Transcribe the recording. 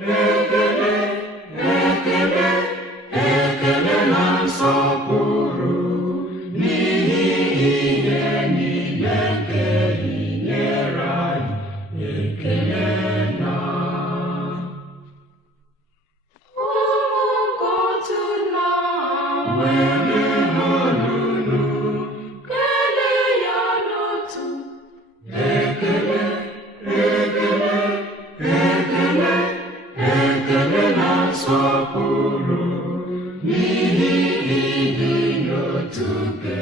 ekele, ekele, ekele na nsọpụrụ n'ihi ihe niile nke ị nyere anyị, ekele na ụmụ otu nna were olulu kelee ya n'otu, ekele, ekele, ekele, ekele na nsọpụrụ n'ihi ịdị n'otu nke